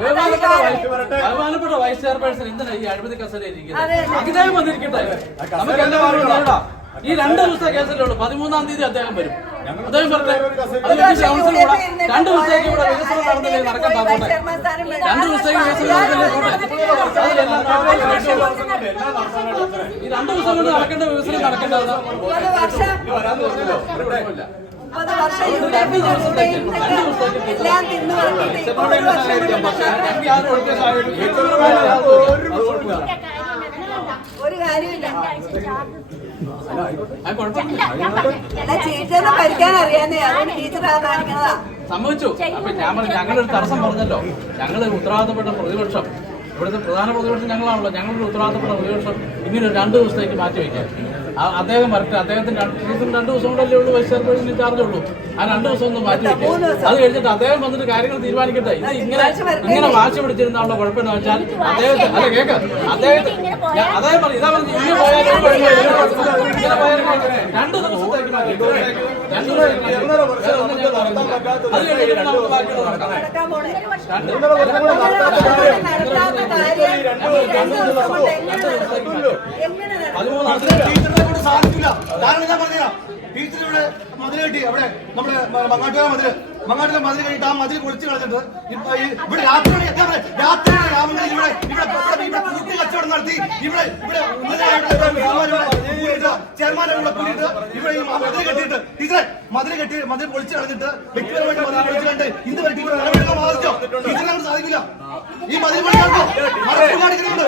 ബഹുമാനപ്പെട്ട vice chairperson എന്തിനാ ഈ അഴിമതി അദ്ദേഹം വന്നിരിക്കട്ടെ. നമുക്ക് ഈ രണ്ട് ദിവസത്തെ കേസല്ലേ ഉള്ളൂ. പതിമൂന്നാം തീയതി അദ്ദേഹം വരും. അദ്ദേഹം പറഞ്ഞേ കൗൺസിൽ കൂടെ. രണ്ട് ദിവസത്തേക്ക് ഇവിടെ വികസനം നടന്നില്ലേ നടക്കാൻ പാടില്ല. രണ്ട് ദിവസത്തേക്ക് വികസനം നടന്നില്ലേ. ഈ രണ്ട് ദിവസം കൊണ്ട് നടക്കേണ്ട വികസനം നടക്കേണ്ടത് മുപ്പത് വർഷം യു ഡി എഫ് എല്ലാം തിന്നു ഒരു വർഷം ഒരു കാര്യമില്ല അല്ല ടീച്ചറിനെ പഠിക്കാൻ അറിയാന്നേ. അതുകൊണ്ട് ടീച്ചർ അത് സംഭവിച്ചു അപ്പൊ ഞാൻ പറഞ്ഞു ഞങ്ങളൊരു തടസ്സം പറഞ്ഞല്ലോ. ഞങ്ങൾ ഉത്തരവാദിത്തപ്പെട്ട പ്രതിപക്ഷം. ഇവിടുത്തെ പ്രധാന പ്രതിപക്ഷം ഞങ്ങളാണല്ലോ. ഞങ്ങളൊരു ഉത്തരവാദിത്തപ്പെട്ട പ്രതിപക്ഷം. ഇങ്ങനെ ഒരു രണ്ട് ദിവസത്തേക്ക് മാറ്റി വയ്ക്കാം. അദ്ദേഹം വരട്ടെ അദ്ദേഹത്തിന് രണ്ട് ദിവസം രണ്ട് ദിവസം കൊണ്ടല്ലേ ഉള്ളൂ വൈസ് ചെയർപേഴ്സൺ ചാർജ് ഉള്ളൂ. ആ രണ്ട് ദിവസം ഒന്ന് മാറ്റി വയ്ക്കാം. അത് കഴിഞ്ഞിട്ട് അദ്ദേഹം വന്നിട്ട് കാര്യങ്ങൾ തീരുമാനിക്കട്ടെ. ഇത് ഇങ്ങനെ ഇങ്ങനെ വാശി പിടിച്ചിരുന്നുള്ള കുഴപ്പമെന്ന് വെച്ചാൽ അദ്ദേഹത്തെ അല്ല. കേക്ക്. അദ്ദേഹത്തെ ഞാൻ- അദ്ദേഹം പറഞ്ഞു ഇതാ പറഞ്ഞു ഇങ്ങനെ പോയാലും ഇങ്ങനെ പോയാലും രണ്ട് ദിവസത്തേക്ക് മാറ്റി രണ്ട്. അത് കഴിഞ്ഞിട്ട് നമുക്ക് ബാക്കിയുള്ള നടക്കാം രണ്ട് നടത്താത്ത കാര്യം. ഈ രണ്ട് ദിവസം സാധിക്കില്ല. കാരണം ഞാൻ അവിടെ മതിൽ. ആ മതിൽ കളഞ്ഞിട്ട് നടത്തി. മതിൽ കെട്ടിയിട്ട് ടീച്ചറെ മതിൽ കെട്ടി മതിൽ പൊളിച്ച് കളഞ്ഞിട്ട് വ്യക്തിപരമായിട്ട് മതിൽ പൊളിച്ച് കണ്ട് ഇന്ന് വരെ ടീച്ചർ സാധിക്കില്ല ഈ മതിൽ പൊളിക്കാണോ മറച്ചു കാണിക്കുന്നുണ്ട്.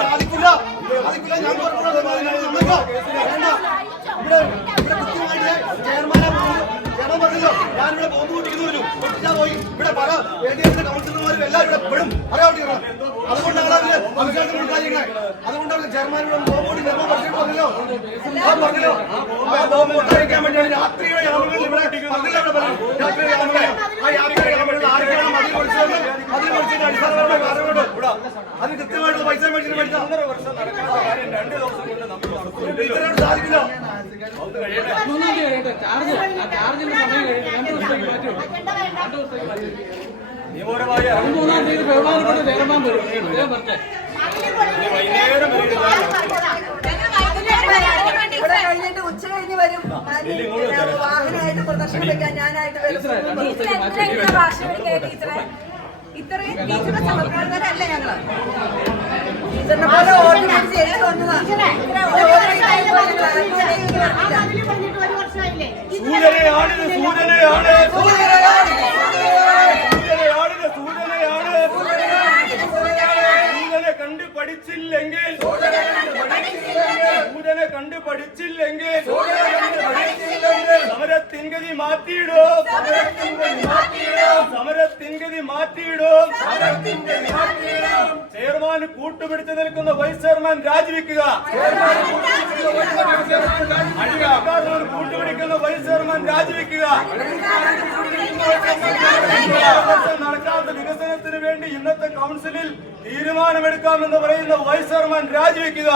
സാധിക്കില്ല. സാധിക്കില്ല. ഞാൻ. ഇവിടെ ഇവിടെ കൃത്യമായിട്ട് ചെയർമാനെ ചെയർമാൻ പറഞ്ഞല്ലോ. ഞാനിവിടെ ബോംബ് പൊട്ടിക്കുന്നു പറഞ്ഞു. പൊട്ടിച്ചാ പോയി. ഇവിടെ പല എ ഡി എഫിന്റെ കൗൺസിലർമാരും എല്ലാവരും ഇവിടെ പെടും. അറിയാൻ അതുകൊണ്ടാണ് അവർ അഭിഷേകം ഉണ്ടായിരിക്കുന്നത് അതുകൊണ്ടാണ് ചെയർമാൻ ഇവിടെ ബോംബ് പൊട്ടി ചെയർമാൻ പറഞ്ഞിട്ട് പറഞ്ഞല്ലോ ആ പറഞ്ഞല്ലോ. ആ ബോംബ് പൊട്ടാതിരിക്കാൻ വേണ്ടിയാണ് രാത്രിയുടെ യാമങ്ങളിൽ ഇവിടെ. പകലിൽ ഇവിടെ പറഞ്ഞു രാത്രിയുടെ യാമങ്ങളിൽ ആ രാത്രിയുടെ യാമങ്ങളിൽ ആരൊക്കെയാണ് മതിൽ പൊളിച്ചത് മതിൽ പൊളിച്ചതിന്റെ അടിസ്ഥാനപരമായ കാരണമുണ്ട് ഇവിടെ അതിന് കൃത്യമായിട്ട് പൈസ മേടിച്ചിട്ട് മേടിച്ച. ഒന്നര വർഷം നടക്കാത്ത കാര്യം രണ്ട് ദിവസം കൊണ്ട് നമുക്ക് ടീച്ചറോട് സാധിക്കില്ല. അദ്ദേഹം വരട്ടെ. ഇവിടെ കഴിഞ്ഞിട്ട് ഉച്ച കഴിഞ്ഞ് വരും. വാഹനമായിട്ട് പ്രദർശനം വെക്കാൻ ഞാനായിട്ട് വരും. ഇത്രയും ടീച്ചറുടെ സമപ്രാന്തരല്ല ഞങ്ങൾ. സൂചനയാണ് സൂര്യനാണ്, സൂചനയാണിത് സൂചനയാണ്. സൂചന കണ്ട് പഠിച്ചില്ലെങ്കിൽ. സൂചന കണ്ട് പഠിച്ചില്ലെങ്കിൽ. സമരത്തിൻഗതി മാറ്റിയിടും. സമരത്തിൻഗതി മാറ്റിയിടും ചെയർമാൻ കൂട്ടുപിടിച്ച് നിൽക്കുന്ന വൈസ് ചെയർമാൻ രാജിവെക്കുക. കൂട്ടുപിടിക്കുന്ന വൈസ് ചെയർമാൻ രാജിവെക്കുക. നടക്കാത്ത വികസനത്തിന് വേണ്ടി ഇന്നത്തെ കൗൺസിലിൽ തീരുമാനമെടുക്കാമെന്ന് പറയുന്ന വൈസ് ചെയർമാൻ രാജിവെക്കുക.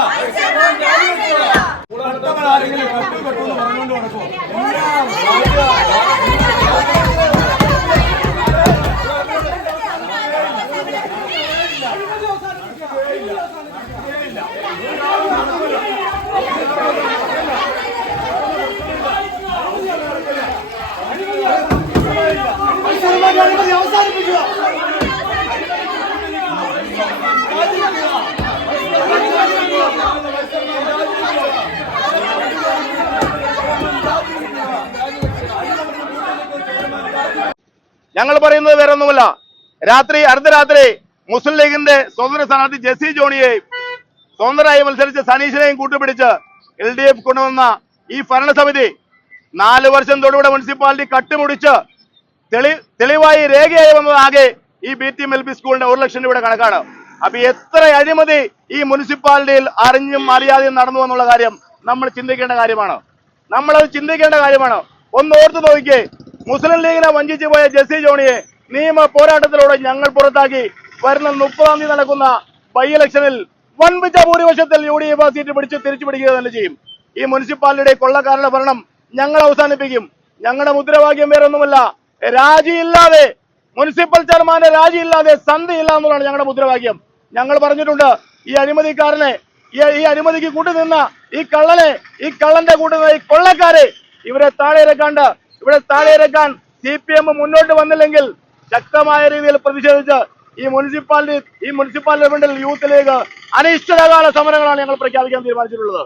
ആരെങ്കിലും കെട്ടു എന്ന് പറഞ്ഞുകൊണ്ട് നടക്കുമോ ഞങ്ങൾ പറയുന്നത് വേറെ ഒന്നുമല്ല രാത്രി അർദ്ധരാത്രി മുസ്ലിം ലീഗിന്റെ സ്വതന്ത്ര സ്ഥാനാർത്ഥി ജെസി ജോണിയെയും സ്വതന്ത്രരായി മത്സരിച്ച സനീഷിനെയും കൂട്ടുപിടിച്ച് എൽ ഡി എഫ് കൊണ്ടുവന്ന ഈ ഭരണസമിതി നാല് വർഷം തൊടുപുഴ മുനിസിപ്പാലിറ്റി കട്ടുമുടിച്ച് തെളി തെളിവായി രേഖയായി വന്നതാകെ ഈ ബി ടി എൽ പി സ്കൂളിന്റെ ഒരു ലക്ഷം രൂപയുടെ കണക്കാണ്. അപ്പൊ എത്ര അഴിമതി ഈ മുനിസിപ്പാലിറ്റിയിൽ അറിഞ്ഞും അറിയാതെയും നടന്നു എന്നുള്ള കാര്യം നമ്മൾ ചിന്തിക്കേണ്ട കാര്യമാണ്. നമ്മളത് ചിന്തിക്കേണ്ട കാര്യമാണ്. ഒന്ന് ഓർത്തു നോക്കിക്കേ. മുസ്ലിം ലീഗിനെ വഞ്ചിച്ചു പോയ ജെസ്സി ജോണിയെ നിയമ പോരാട്ടത്തിലൂടെ ഞങ്ങൾ പുറത്താക്കി. വരുന്ന മുപ്പതാം തീയതി നടക്കുന്ന ബൈ ഇലക്ഷനിൽ വൻപിച്ച ഭൂരിപക്ഷത്തിൽ യു ഡി എഫ് സീറ്റ് പിടിച്ച് തിരിച്ചു പിടിക്കുക തന്നെ ചെയ്യും. ഈ മുനിസിപ്പാലിറ്റിയുടെ കൊള്ളക്കാരുടെ ഭരണം ഞങ്ങൾ അവസാനിപ്പിക്കും. ഞങ്ങളുടെ മുദ്രാവാക്യം വേറൊന്നുമല്ല. രാജിയില്ലാതെ മുനിസിപ്പൽ ചെയർമാന്റെ രാജിയില്ലാതെ സന്ധിയില്ല എന്നുള്ളതാണ് ഞങ്ങളുടെ മുദ്രാവാക്യം. ഞങ്ങൾ പറഞ്ഞിട്ടുണ്ട് ഈ അഴിമതിക്കാരനെ ഈ ഈ അഴിമതിക്ക് കൂട്ടുനിന്ന ഈ കള്ളനെ ഈ കള്ളന്റെ കൂട്ടുനിന്ന ഈ കൊള്ളക്കാരെ ഇവരെ താഴെ ഇറക്കാണ്ട് ഇവിടെ താഴെ ഇറക്കാൻ സി പി എം മുന്നോട്ട് വന്നില്ലെങ്കിൽ ശക്തമായ രീതിയിൽ പ്രതിഷേധിച്ച് ഈ മുനിസിപ്പാലിറ്റി ഈ മുനിസിപ്പാലിറ്റി യൂത്ത് ലീഗ് അനിശ്ചിതകാല സമരങ്ങളാണ് ഞങ്ങൾ പ്രഖ്യാപിക്കാൻ തീരുമാനിച്ചിട്ടുള്ളത്.